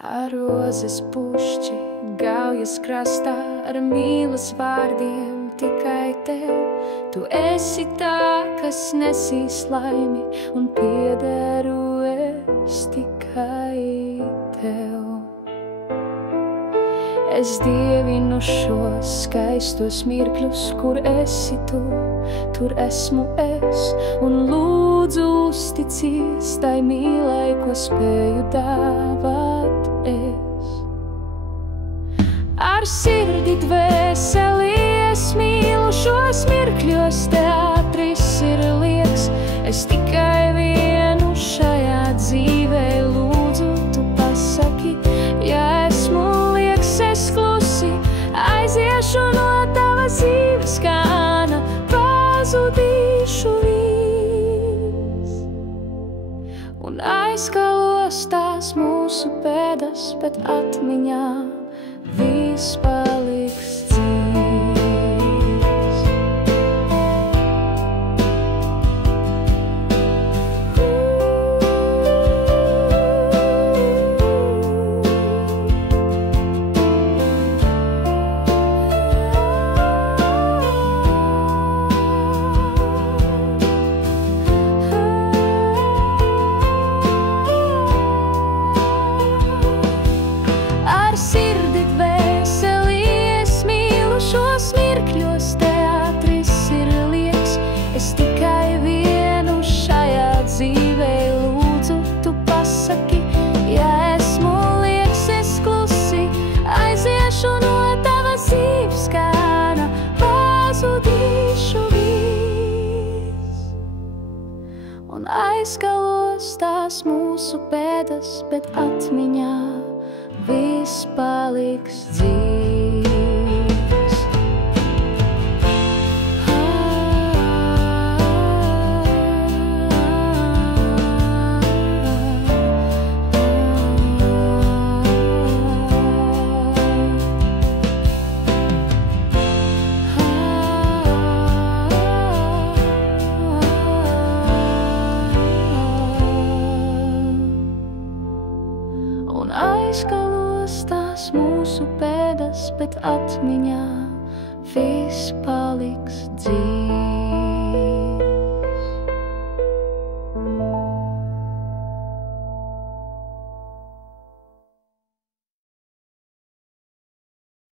Rozes pušķi, gaujas krastā, ar mīlas vārdiem tikai tev. Tu esi tā, kas nesīs laimi, un piederu es tikai tev. Es dievinu šos skaistos mirkļus, kur esi tu, tur esmu es, un lūdzu uzticies tai mīlei, ko spēju dāvāt es. Ar sirdi dvēseli es mīlu šos mirkļos, teātris ir lieks, es tikai vienu šajā dzīvē lūdzu, tu pasaki, ja esmu lieks, es klusi aiziešu no tavas dzīves kāna, pazudīšu vis. Un aizkalos tās mūsu pēdas, bet atmiņā viss paliks dzīvs. Ar sirdi dvēseli es mīlu šos mirkļos, teātris ir lieks, es tikai vienu šajā dzīvē lūdzu, tu pasaki, ja esmu lieks, es klusi aiziešu no tavas dzīves kāna, pazudīšu vis. Un aizkalos tās mūsu pēdas, bet atmiņā viss paliks dzīvs. Un aizkalos tās mūsu pēdas, bet atmiņā viss paliks dzīvs.